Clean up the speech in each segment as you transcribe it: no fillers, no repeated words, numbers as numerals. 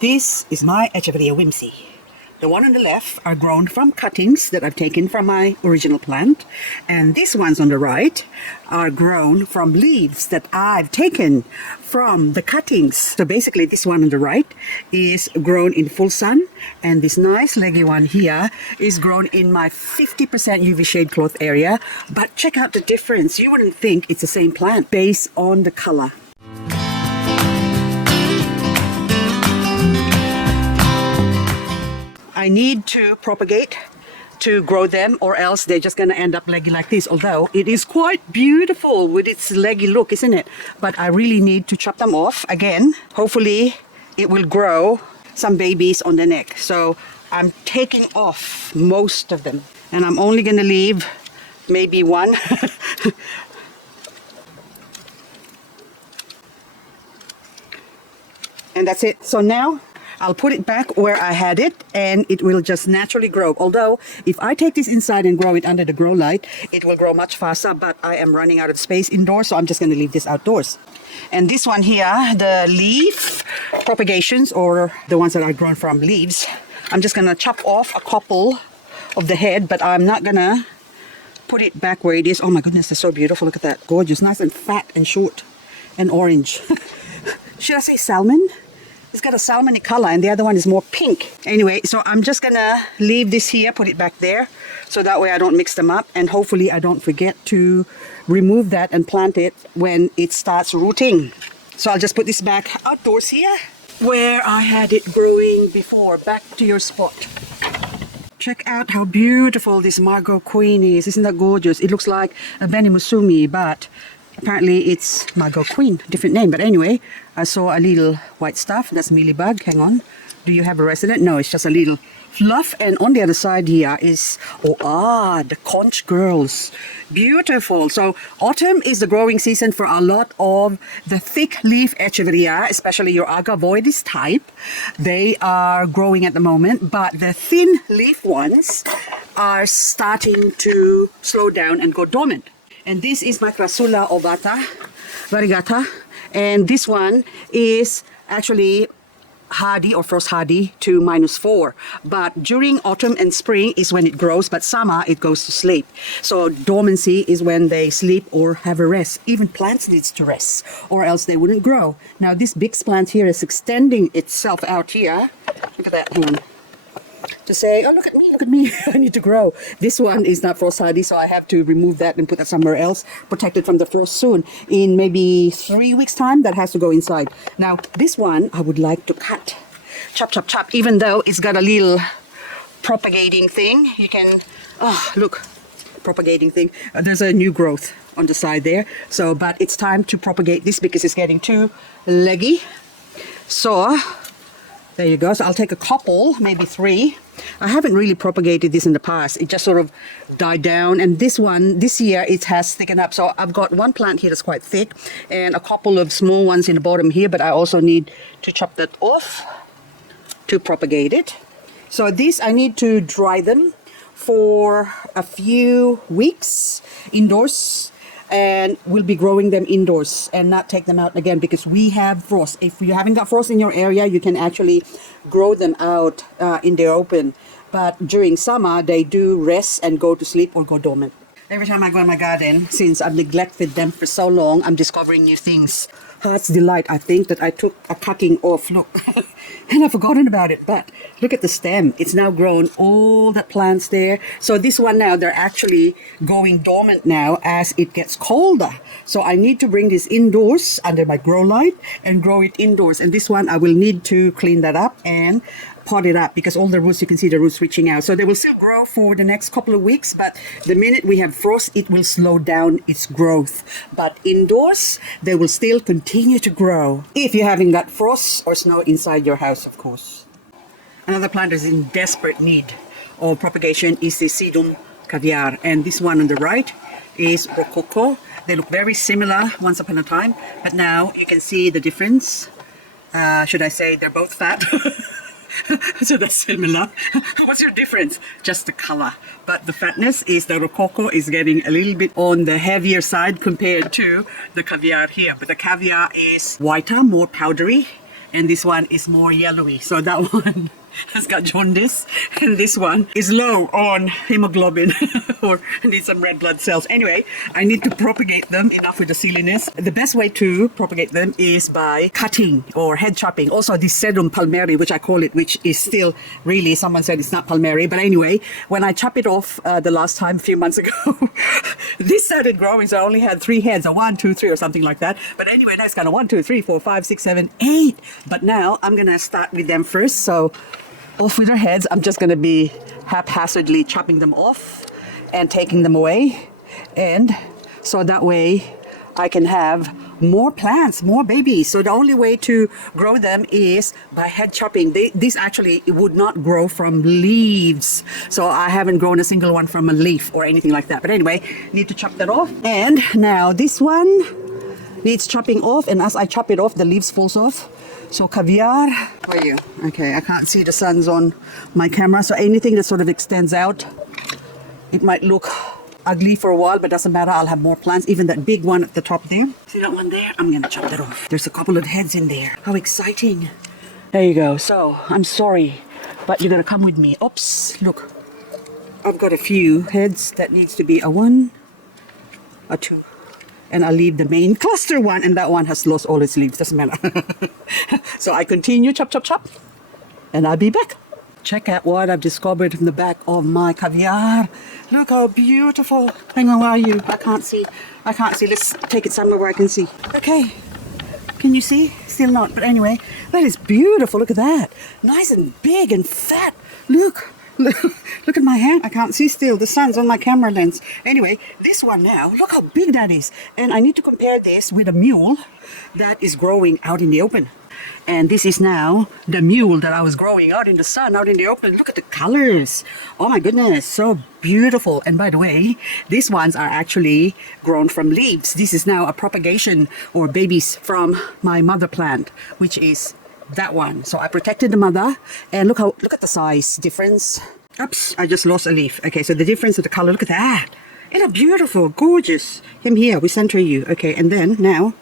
This is my Echeveria Whimsy. The one on the left are grown from cuttings that I've taken from my original plant, and these ones on the right are grown from leaves that I've taken from the cuttings. So basically this one on the right is grown in full sun, and this nice leggy one here is grown in my 50% UV shade cloth area. But check out the difference. You wouldn't think it's the same plant based on the color. I need to propagate to grow them, or else they're just going to end up leggy like this. Although it is quite beautiful with its leggy look, isn't it? But I really need to chop them off again. Hopefully it will grow some babies on the neck. So I'm taking off most of them, and I'm only going to leave maybe one. And that's it. So now I'll put it back where I had it, and it will just naturally grow. Although, if I take this inside and grow it under the grow light, it will grow much faster, but I am running out of space indoors, so I'm just going to leave this outdoors. And this one here, the leaf propagations, or the ones that are grown from leaves, I'm just going to chop off a couple of the head, but I'm not going to put it back where it is. Oh my goodness, they're so beautiful. Look at that. Gorgeous. Nice and fat and short and orange. Should I say salmon? It's got a salmony color, and the other one is more pink. Anyway, so I'm just gonna leave this here, put it back there, so that way I don't mix them up, and hopefully I don't forget to remove that and plant it when it starts rooting. So I'll just put this back outdoors here, where I had it growing before. Back to your spot. Check out how beautiful this Margot Queen is. Isn't that gorgeous? It looks like a Beni Musumi, but apparently it's Margot Queen, different name. But anyway, I saw a little white stuff. That's mealybug. Hang on. Do you have a resident? No, it's just a little fluff. And on the other side here is, the conch girls. Beautiful. So autumn is the growing season for a lot of the thick leaf Echeveria, especially your agavoides type. They are growing at the moment, but the thin leaf ones are starting to slow down and go dormant. And this is my Crassula Ovata, Variegata, and this one is actually hardy or frost hardy to -4. But during autumn and spring is when it grows, but summer it goes to sleep. So dormancy is when they sleep or have a rest. Even plants needs to rest, or else they wouldn't grow. Now this big plant here is extending itself out here. Look at that. Hang on. To say, oh, look at me, I need to grow. This one is not frost hardy, so I have to remove that and put that somewhere else, protected from the frost soon. In maybe 3 weeks time, that has to go inside. Now, this one I would like to cut. Chop, chop, chop, even though it's got a little propagating thing. You can, look, propagating thing. There's a new growth on the side there. So, but it's time to propagate this because it's getting too leggy. So, there you go. So I'll take a couple, maybe 3. I haven't really propagated this in the past. It just sort of died down. And this one, this year, it has thickened up. So I've got one plant here that's quite thick and a couple of small ones in the bottom here. But I also need to chop that off to propagate it. So these, I need to dry them for a few weeks indoors. And we'll be growing them indoors and not take them out again because we have frost. If you haven't got frost in your area, you can actually grow them out in the open. But during summer, they do rest and go to sleep or go dormant. Every time I go in my garden, since I've neglected them for so long, I'm discovering new things. Heart's delight, I think, that I took a cutting off, look, and I've forgotten about it. But look at the stem. It's now grown all the plants there. So this one now, they're actually going dormant now as it gets colder. So I need to bring this indoors under my grow light and grow it indoors. And this one, I will need to clean that up and pot it up because all the roots, you can see the roots reaching out. So they will still grow for the next couple of weeks, but the minute we have frost, it will slow down its growth. But indoors, they will still continue to grow if you haven't got frost or snow inside your house, of course. Another plant that's in desperate need of propagation is the Sedum Caviar, and this one on the right is Rococo. They look very similar once upon a time, but now you can see the difference. Should I say they're both fat? So that's similar. What's your difference? Just the color. But the fatness is the Rococo is getting a little bit on the heavier side compared to the Caviar here. But the Caviar is whiter, more powdery, and this one is more yellowy. So that one has got jaundice, and this one is low on hemoglobin or needs some red blood cells. Anyway, I need to propagate them. Enough with the silliness. The best way to propagate them is by cutting or head chopping. Also this Sedum Palmeri, which I call it, which is still really, someone said it's not Palmeri, but anyway, when I chopped it off the last time a few months ago, this started growing, so I only had 3 heads, or 1, 2, 3 or something like that. But anyway, that's kind of 1, 2, 3, 4, 5, 6, 7, 8. But now I'm gonna start with them first. So off with their heads, I'm just gonna be haphazardly chopping them off and taking them away, and so that way I can have more plants, more babies. So the only way to grow them is by head chopping. This actually would not grow from leaves, so I haven't grown a single one from a leaf or anything like that. But anyway, need to chop that off. And now this one needs chopping off, and as I chop it off, the leaves falls off. So caviar, how are you? Okay, I can't see the sun's on my camera, so anything that sort of extends out, it might look ugly for a while, but doesn't matter. I'll have more plants. Even that big one at the top there, see that one there? I'm gonna chop that off. There's a couple of heads in there. How exciting. There you go. So I'm sorry, but you're gonna come with me. Oops, look, I've got a few heads that needs to be a 1, a 2, and I'll leave the main cluster one, and that one has lost all its leaves. Doesn't matter. So I continue, chop, chop, chop, and I'll be back. Check out what I've discovered in the back of my caviar. Look how beautiful. Hang on, where are you? I can't see. I can't see. Let's take it somewhere where I can see. Okay. Can you see? Still not. But anyway, that is beautiful. Look at that. Nice and big and fat. Look. Look at my hand. I can't see still. The sun's on my camera lens. Anyway, this one now, look how big that is. And I need to compare this with a mule that is growing out in the open. And this is now the mule that I was growing out in the sun, out in the open. Look at the colors. Oh my goodness, so beautiful. And by the way, these ones are actually grown from leaves. This is now a propagation, or babies from my mother plant, which is that one. So I protected the mother, and look at the size difference. Oops, I just lost a leaf. Okay, so the difference of the color, look at that. Isn't it beautiful, gorgeous? Come here, we center you. Okay, and then now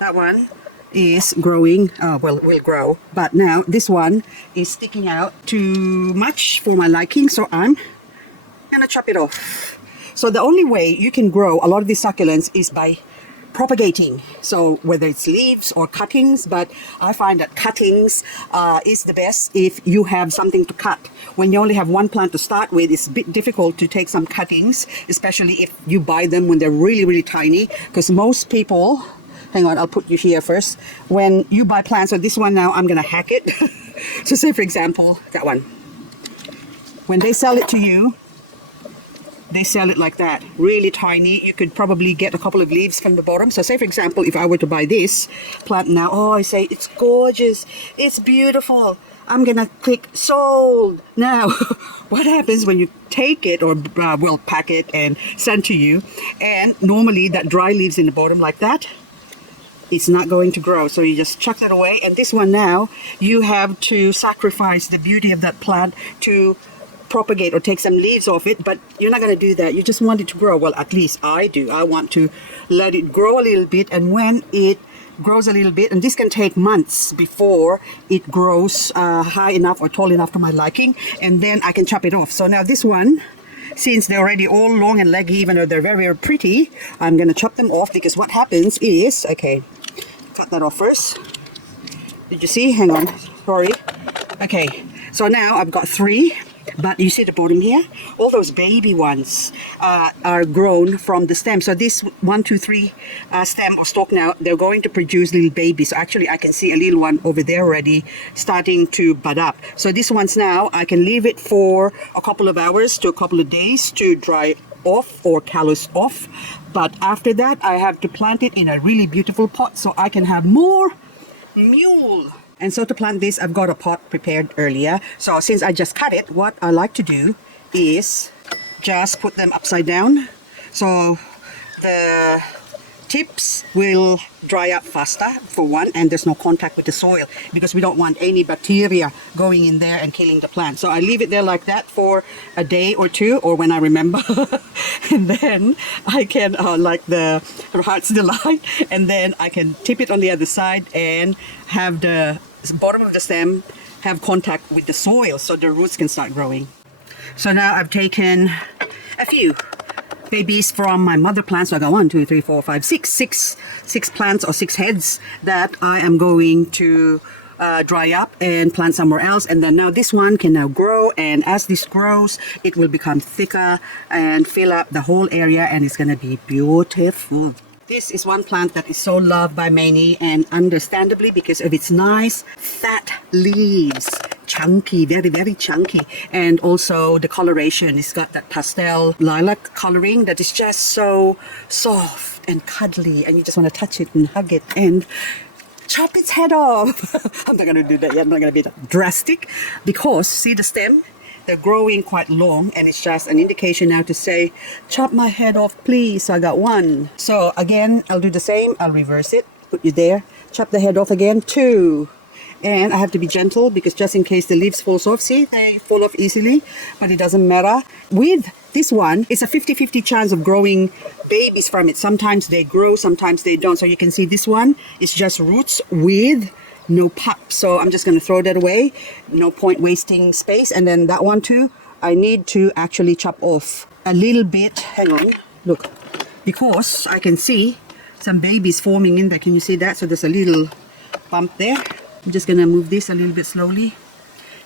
that one is growing, will grow, but now this one is sticking out too much for my liking, so I'm gonna chop it off. So the only way you can grow a lot of these succulents is by propagating, so whether it's leaves or cuttings, but I find that cuttings is the best if you have something to cut. When you only have one plant to start with, it's a bit difficult to take some cuttings, especially if you buy them when they're really, really tiny, because most people, hang on, I'll put you here first. When you buy plants, so this one now, I'm gonna hack it. So say for example, that one. When they sell it to you, they sell it like that, really tiny. You could probably get a couple of leaves from the bottom. So say for example, if I were to buy this plant now, oh, I say, it's gorgeous, it's beautiful, I'm gonna click sold. Now, what happens when you take it, or we'll pack it and send to you, and normally that dry leaves in the bottom like that, it's not going to grow, so you just chuck that away. And this one now, you have to sacrifice the beauty of that plant to propagate or take some leaves off it, but you're not going to do that. You just want it to grow. Well, at least I do. I want to let it grow a little bit, and when it grows a little bit, and this can take months before it grows high enough or tall enough to my liking, and then I can chop it off. So now this one, since they're already all long and leggy, even though they're very, very pretty, I'm going to chop them off, because what happens is, okay, cut that off first. Did you see? Hang on, sorry. Okay, so now I've got 3, but you see the bottom here? All those baby ones are grown from the stem. So this 1, 2, 3 stem or stalk now, they're going to produce little babies. So actually I can see a little one over there already starting to bud up. So these ones now, I can leave it for a couple of hours to a couple of days to dry off or callus off. But after that, I have to plant it in a really beautiful pot so I can have more mule. And so to plant this, I've got a pot prepared earlier. So since I just cut it, what I like to do is just put them upside down. So the tips will dry up faster, for one, and there's no contact with the soil, because we don't want any bacteria going in there and killing the plant. So I leave it there like that for a day or 2, or when I remember. And then I can, like the Heart's Delight, and then I can tip it on the other side and have the bottom of the stem have contact with the soil so the roots can start growing. So now I've taken a few babies from my mother plants. So I got 1, 2, 3, 4, 5, 6 plants or 6 heads that I am going to dry up and plant somewhere else. And then now this one can now grow, and as this grows it will become thicker and fill up the whole area, and it's gonna be beautiful. This is one plant that is so loved by many, and understandably, because of its nice fat leaves, chunky, very chunky, and also the coloration. It's got that pastel lilac coloring that is just so soft and cuddly, and you just want to touch it and hug it and chop its head off. I'm not going to do that yet. I'm not going to be that drastic, because see the stem? They're growing quite long, and it's just an indication now to say, chop my head off, please. So I got 1. So again, I'll do the same. I'll reverse it, put you there, chop the head off again, 2. And I have to be gentle, because just in case the leaves falls off, see, they fall off easily, but it doesn't matter. With this one, it's a 50-50 chance of growing babies from it. Sometimes they grow, sometimes they don't. So you can see this one is just roots with no pop. So I'm just going to throw that away. No point wasting space. And then that one too, I need to actually chop off a little bit. Hang on, look, because I can see some babies forming in there. Can you see that? So there's a little bump there. I'm just going to move this a little bit slowly.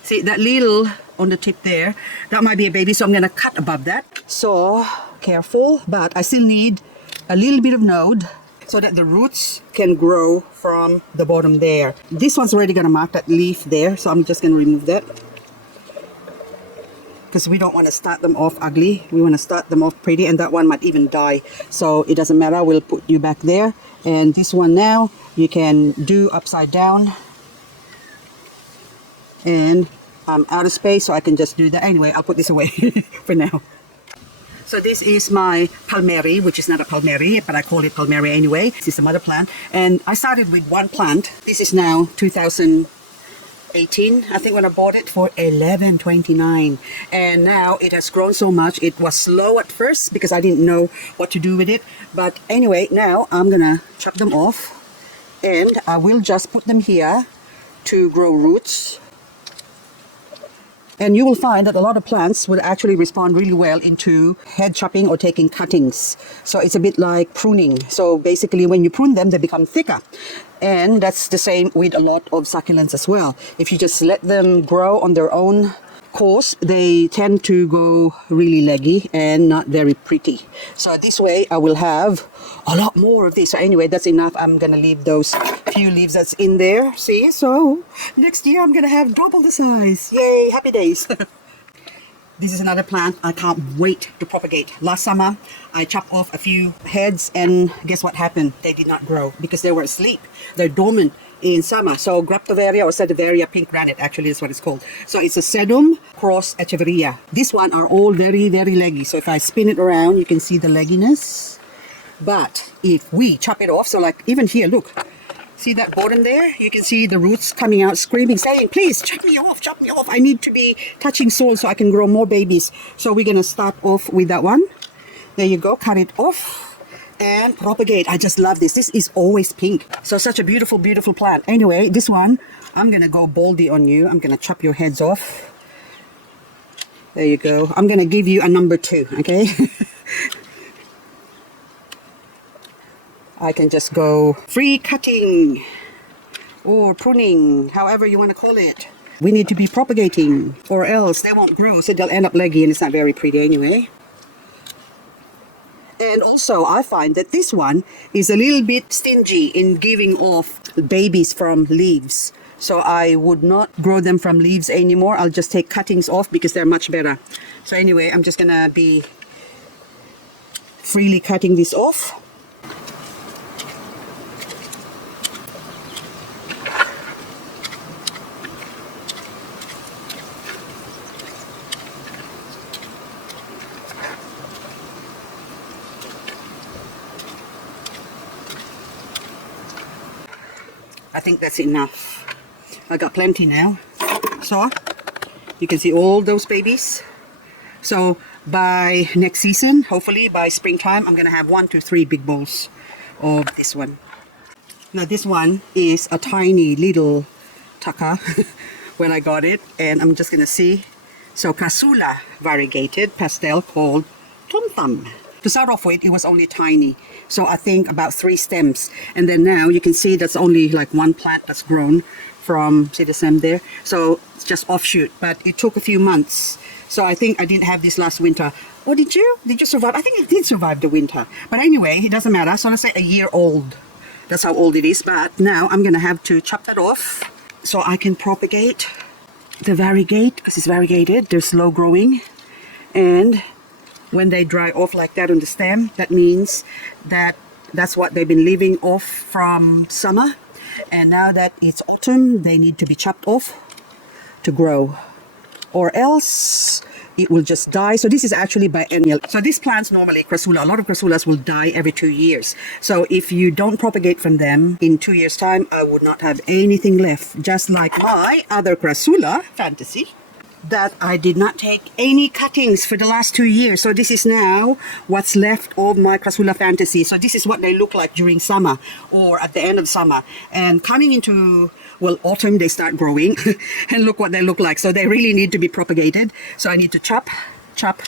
See that little on the tip there, that might be a baby, so I'm going to cut above that. So careful, but I still need a little bit of node so that the roots can grow from the bottom there. This one's already going to mark that leaf there, so I'm just going to remove that, because we don't want to start them off ugly. We want to start them off pretty, and that one might even die, so it doesn't matter. We'll put you back there. And this one now you can do upside down, and I'm out of space, so I can just do that. Anyway, I'll put this away for now. So this is my Palmeri, which is not a Palmeri, but I call it Palmeri anyway. This is a mother plant, and I started with 1 plant. This is now 2018, I think, when I bought it for $11.29, and now it has grown so much. It was slow at first because I didn't know what to do with it, but anyway, now I'm gonna chop them off, and I will just put them here to grow roots. And you will find that a lot of plants would actually respond really well into head chopping or taking cuttings. So it's a bit like pruning. So basically when you prune them, they become thicker. And that's the same with a lot of succulents as well. If you just let them grow on their own course, they tend to go really leggy and not very pretty. So this way I will have a lot more of this. So anyway, that's enough. I'm gonna leave those few leaves that's in there. See, so next year I'm gonna have double the size. Yay, happy days. This is another plant I can't wait to propagate. Last summer I chopped off a few heads, and guess what happened? They did not grow because they were asleep. They're dormant in summer. So Graptosedia or Sedeveria pink granite, actually is what it's called. So it's a Sedum cross Echeveria. This one are all very leggy. So if I spin it around, you can see the legginess. But if we chop it off, so like even here, look, see that bottom there? You can see the roots coming out screaming, saying, please chop me off, chop me off. I need to be touching soil so I can grow more babies. So we're gonna start off with that one. There you go, cut it off. And propagate. I just love this. This is always pink. So such a beautiful plant. Anyway, this one, I'm gonna go baldy on you. I'm gonna chop your heads off. There you go. I'm gonna give you a number 2, okay? I can just go free cutting or pruning, however you want to call it. We need to be propagating, or else they won't grow, so they'll end up leggy, and it's not very pretty anyway. And also I find that this one is a little bit stingy in giving off babies from leaves. So I would not grow them from leaves anymore. I'll just take cuttings off because they're much better. So anyway, I'm just gonna be freely cutting this off. I think that's enough. I got plenty now. So you can see all those babies. So by next season, hopefully by springtime, I'm gonna have 1 to 3 big bowls of this one. Now this one is a tiny little Taka when I got it, and I'm just gonna see. So Crassula Variegated pastel called Tom Thumb. To start off with, it was only tiny, so I think about 3 stems, and then now you can see that's only like 1 plant that's grown from, see the stem there, so it's just offshoot, but it took a few months. So I think I didn't have this last winter. Or did you survive? I think it did survive the winter, but anyway, it doesn't matter. So let's say a year old, that's how old it is. But now I'm gonna have to chop that off so I can propagate the variegate, because it's variegated, they're slow growing, and when they dry off like that on the stem, that means that that's what they've been living off from summer, and now that it's autumn, they need to be chopped off to grow, or else it will just die. So this is actually biennial. So these plants normally, Crassula, a lot of Crassulas will die every 2 years. So if you don't propagate from them in 2 years time, I would not have anything left, just like my other Crassula Fantasy, that I did not take any cuttings for the last 2 years. So this is now what's left of my Crassula Fantasy. So this is what they look like during summer or at the end of summer. And coming into, well, autumn, they start growing. And look what they look like. So they really need to be propagated. So I need to chop, chop,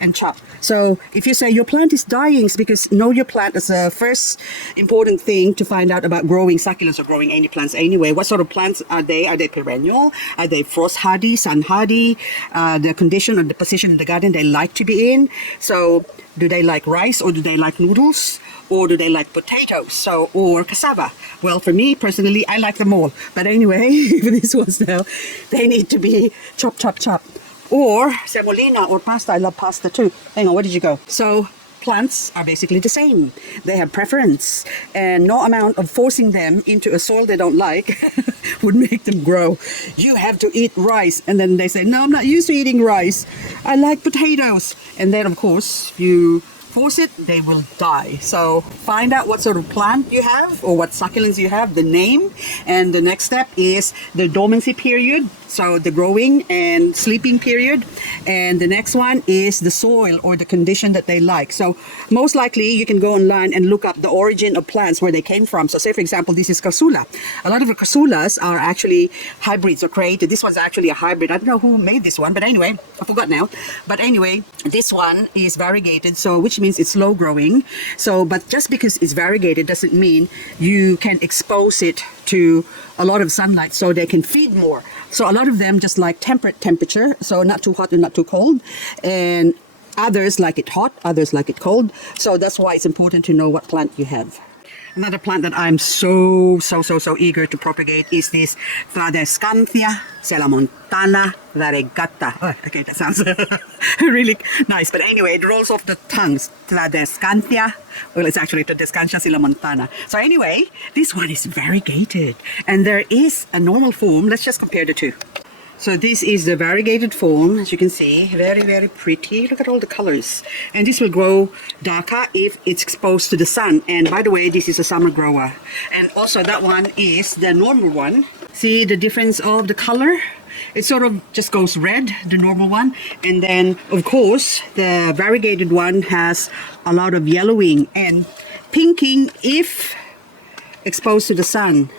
and chop. So if you say your plant is dying, it's because know your plant is the first important thing to find out about growing succulents or growing any plants anyway. What sort of plants are they? Are they perennial? Are they frost hardy, sun hardy? The condition or the position in the garden they like to be in. So do they like rice, or do they like noodles? Or do they like potatoes? So, or cassava? Well, for me personally, I like them all. But anyway, for this ones now, they need to be chop, chop, chop. Or semolina or pasta. I love pasta too. Hang on, where did you go? So plants are basically the same. They have preference, and no amount of forcing them into a soil they don't like would make them grow. You have to eat rice, and then they say, no, I'm not used to eating rice. I like potatoes. And then of course you force it, they will die. So find out what sort of plant you have or what succulents you have, the name, and the next step is the dormancy period. So the growing and sleeping period, and the next one is the soil or the condition that they like. So most likely you can go online and look up the origin of plants, where they came from. So say for example, this is Crassula. A lot of the Crassulas are actually hybrids or created. This one's actually a hybrid. I don't know who made this one, but anyway, I forgot now. But anyway, this one is variegated, so which means it's slow growing. So, but just because it's variegated doesn't mean you can expose it to a lot of sunlight so they can feed more. So a lot of them just like temperate temperature, so not too hot and not too cold, and others like it hot, others like it cold. So that's why it's important to know what plant you have. Another plant that I'm so eager to propagate is this Tradescantia, Sillamontana, Variegata. Oh, okay, that sounds really nice. But anyway, it rolls off the tongues. Tradescantia. Well, it's actually Tradescantia Sillamontana. So anyway, this one is variegated. And there is a normal form. Let's just compare the two. So this is the variegated form, as you can see, very pretty. Look at all the colors. And this will grow darker if it's exposed to the sun. And by the way, this is a summer grower. And also that one is the normal one. See the difference of the color? It sort of just goes red, the normal one. And then, of course, the variegated one has a lot of yellowing and pinking if exposed to the sun,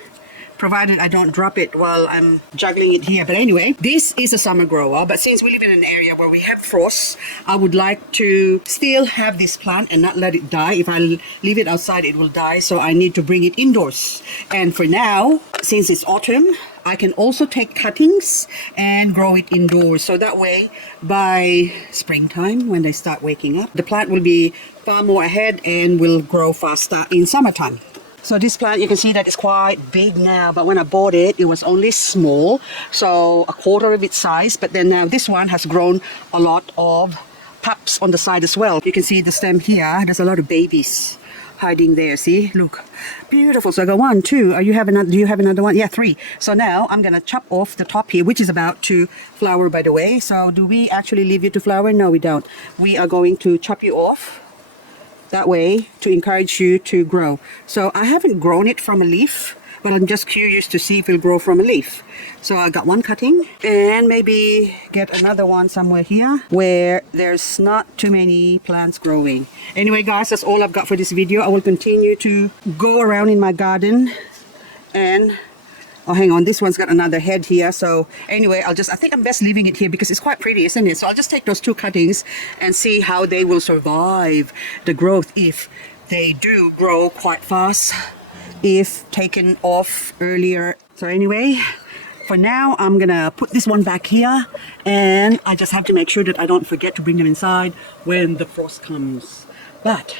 provided I don't drop it while I'm juggling it here. But anyway, this is a summer grower, but since we live in an area where we have frost, I would like to still have this plant and not let it die. If I leave it outside, it will die, so I need to bring it indoors. And for now, since it's autumn, I can also take cuttings and grow it indoors. So that way, by springtime, when they start waking up, the plant will be far more ahead and will grow faster in summertime. So this plant, you can see that it's quite big now, but when I bought it, it was only small, so a quarter of its size. But then now this one has grown a lot of pups on the side as well. You can see the stem here, there's a lot of babies hiding there. See, look, beautiful. So I go 1, 2. Do you have another one? Yeah, 3. So now I'm gonna chop off the top here, which is about to flower, by the way. So do we actually leave you to flower? No, we don't. We are going to chop you off that way to encourage you to grow. So I haven't grown it from a leaf, but I'm just curious to see if it'll grow from a leaf. So I got one cutting, and maybe get another one somewhere here where there's not too many plants growing. Anyway guys, that's all I've got for this video. I will continue to go around in my garden and Oh, hang on, this one's got another head here. So anyway, I think I'm best leaving it here because it's quite pretty, isn't it? So I'll just take those 2 cuttings and see how they will survive the growth, if they do grow quite fast, if taken off earlier. So anyway, for now, I'm gonna put this one back here, and I just have to make sure that I don't forget to bring them inside when the frost comes. But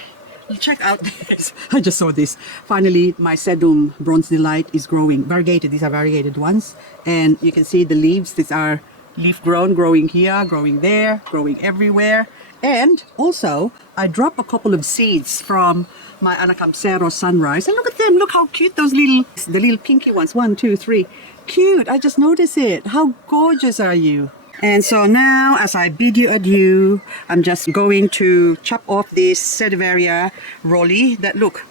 check out this. I just saw this. Finally, my Sedum Bronze Delight is growing. Variegated. These are variegated ones. And you can see the leaves. These are leaf grown, growing here, growing there, growing everywhere. And also, I dropped a couple of seeds from my Anacampsero Sunrise. And look at them. Look how cute the little pinky ones. 1, 2, 3. Cute. I just noticed it. How gorgeous are you? And so now, as I bid you adieu, I'm just going to chop off this Sedeveria rolly that, look,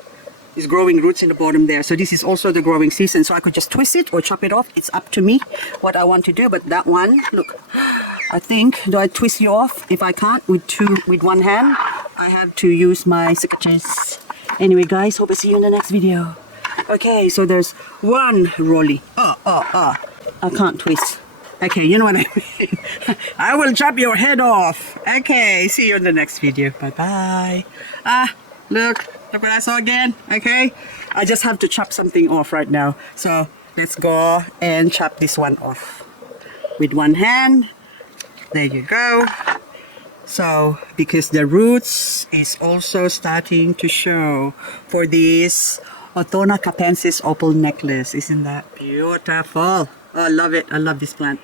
is growing roots in the bottom there. So this is also the growing season. So I could just twist it or chop it off. It's up to me what I want to do. But that one, look, I think, do I twist you off? If I can't with one hand, I have to use my succulents. Anyway, guys, hope I see you in the next video. Okay, so there's one rolly. I can't twist. Okay, you know what I mean. I will chop your head off. Okay, see you in the next video. Bye-bye. Look what I saw again. Okay, I just have to chop something off right now. So let's go and chop this one off with one hand. There you go. So, because the roots is also starting to show for this Othona capensis opal necklace. Isn't that beautiful? Oh, I love it. I love this plant.